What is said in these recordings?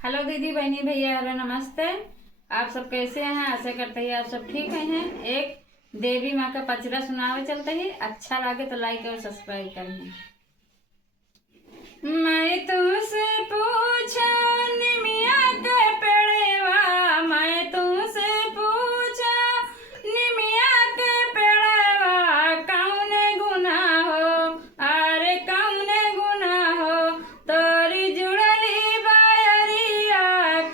हेलो दीदी बहनी भैया, हेलो नमस्ते। आप सब कैसे हैं? आशा करते हैं आप सब ठीक हैं। एक देवी माँ का पचरा सुनावे चलते ही। अच्छा लगे तो लाइक और सब्सक्राइब करें। मैं तुमसे पूछा निमिया के पेड़वा, मैं तुमसे पूछा निमिया के पेड़वा, कौने गुनाह हो, अरे कौने गुनाह हो, तोरी जुड़ली बायरिया,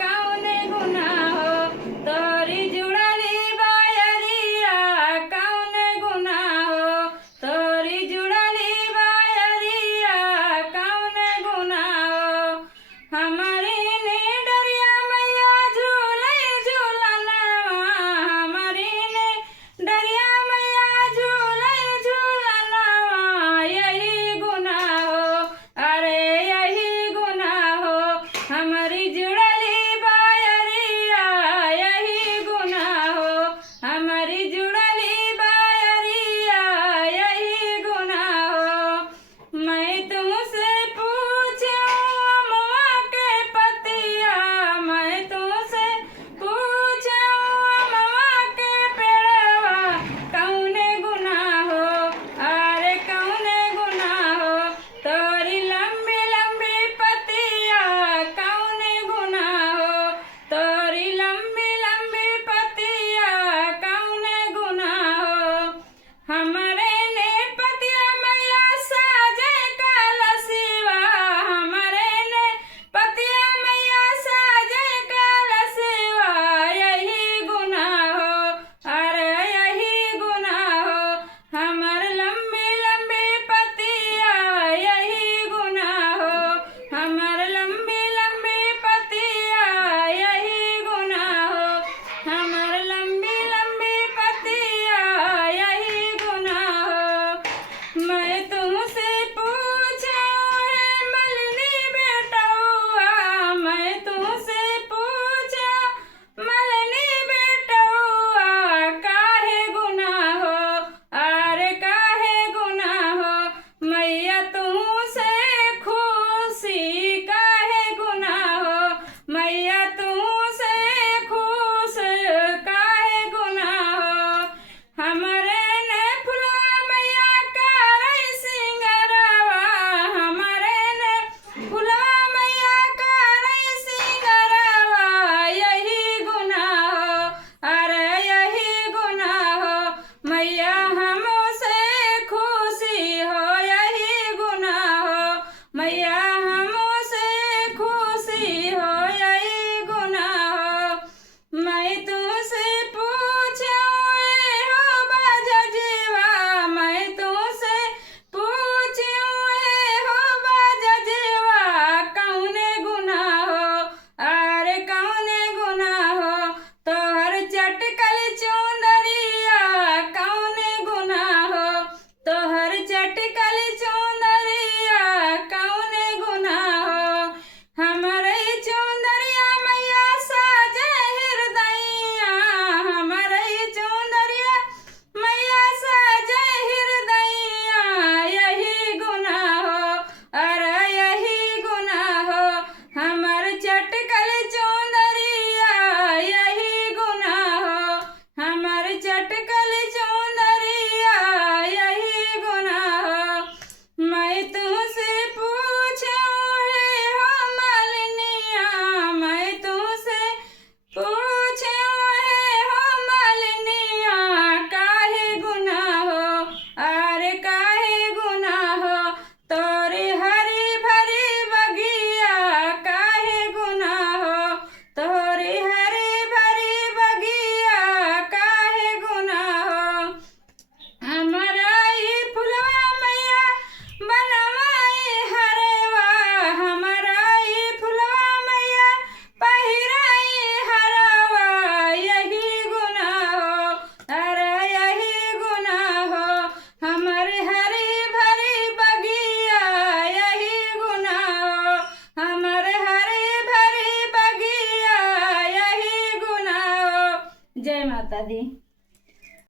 कौने गुनाह हो, तोरी जुड़ली बायरिया, कौने गुनाह हो, तोरी जुड़ली बायरिया, कौने गुनाह हो। हमारी ने डरिया मैया झूले झूलनवा, हमारी ने डरिया मैया झूले झूलनवा, यही गुनाह हो, अरे यही गुनाह हो, हमारी जुड़ली बायरिया, यही गुनाह हो, हमारी जुड़ली बायरिया, यही गुनाह हो। मैं तुमसे पूछूं अमवा के पतिया, मैं तुमसे पूछूं अमवा के पेड़वा, कौने गुनाह हो, अरे कौने गुनाह हो, तोरी लंबी लंबी पतिया, कौने गुनाह हो, तोरी लंबी लंबी पतिया, कौने गुनाह हो। हमारे ने पतिया मैया साजे कलसिवा, हमारे ने पतिया मैया साजे कलसिवा, यही गुनाह हो, अरे यही गुनाह हो, हमार लंबी लंबी पतिया, यही गुनाह हो, हमार लंबी लंबी पतिया, यही गुनाह हो, हमार लंबी लंबी पतिया, यही गुनाह हो। मैं तुमसे पूछूं है मलिनी बेटौआ, मैं तुमसे पूछूं मलिनी बेटौआ, काहे गुनाह हो, अरे काहे गुनाह हो, मैया तुमसे खुशी काहे गुनाह हो, मैया तुमसे खुश काहे गुनाह हो। हमारे ने फुलवा मैया करई सिंगरवा, हमारे ने फुलवा मैया करई सिंगरवा, यही गुनाह हो, अरे यही गुनाह हो, मैया हमसे खुशी हो, यही गुनाह हो, मैया हमसे खुशी हो, यही गुनाह हो। मैं तुमसे पूछूं हो बाजजीवा, मैं तुमसे पूछूं हो बाजजीवा, कौने गुनाह हो, अरे कौने गुनाह हो, तोहर चटकल चुंदरिया, कौने गुनाह हो, तोहर चटकल चुंदरिया, कौने गुनाह हो। हमारे चुंदरिया मैया साजे हृदयया, हमारे चुंदरिया मैया साजे हृदयया, यही गुनाह हो, अरे यही गुनाह हो, हमार चटकल चुंदरिया, यही गुनाह हो, हमार चटकल चुंदरिया, यही गुनाह हो। मैं तुमसे पूछूं है हो मालिनिया, मैं तुमसे पूछूं है हो मालिनिया, काहे गुनाह हो, अरे काहे गुनाह हो, तोरी हरी भरी बगिया, काहे गुनाह हो, तोरी हरी भरी बगिया, काहे गुनाह हो। हमारा ई फुलवा मैया बनवाई हरवा, हमारा ई फुलवा मैया पहिराई हरवा, यही गुनाह हो, अरे यही गुनाह हो, हमारी हरी भरी बगिया, यही गुनाह हो, हमारे हरी भरी बगिया, यही गुनाह हो। जय माता दी।